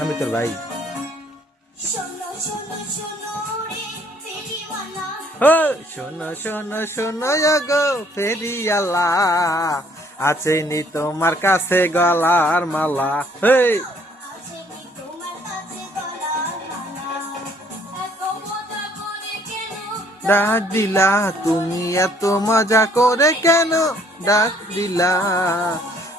আমি তোর ভাই। ও শোনো শোনো শোনো গো ফেরিয়ালা, আছে নি তোমার কাছে গলার মালা। হেই ডাক দিলা তুমি এত মজা করে কেন ডাক দিলা,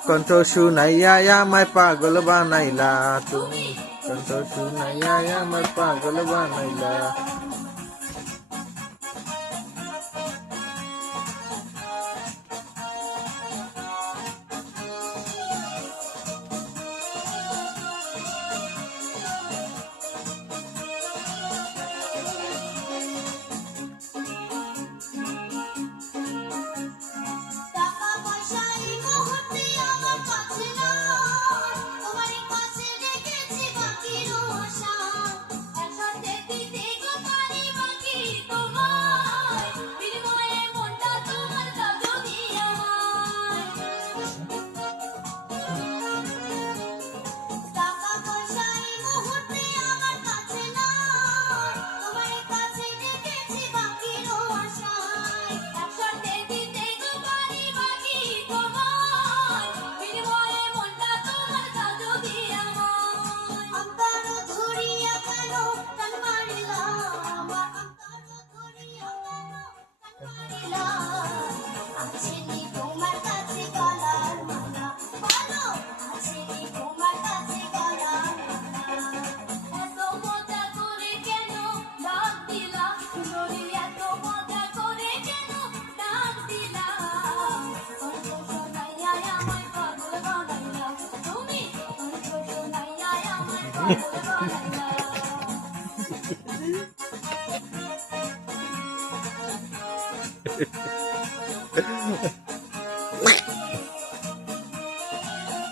কণ্ঠ শুনাইয়া আমায় পাগল বানাইলা তুমি, কণ্ঠ শুনাইয়া আমায় পাগল বানাইলা।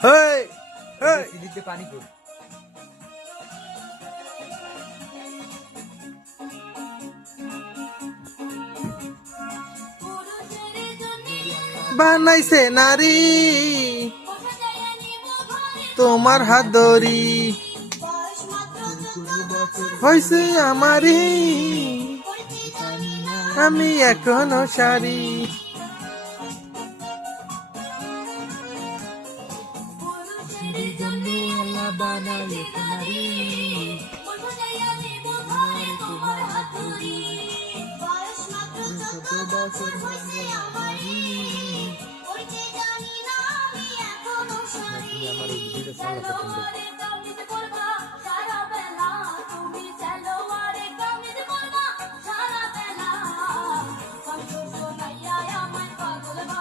হেই হেই দিতে পানি কর। বানাইছে নারী তোমার হাত ধরি, হয়েছে আমারই আমি এখনো সারি।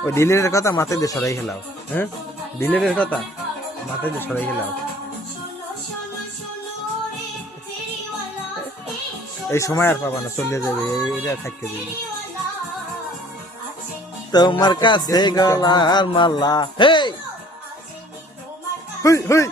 ওই ডিলের কথা মাথায় দিয়ে সরাই খেলাও। হ্যাঁ ডিলের কথা মাথায় দিয়ে সরাই খেলাও। এই সময় আর পাবা না, চলে যাবে, এটা থাকতে দিবি। তোমার কাছে গলার মালা। হেই হুই হুই।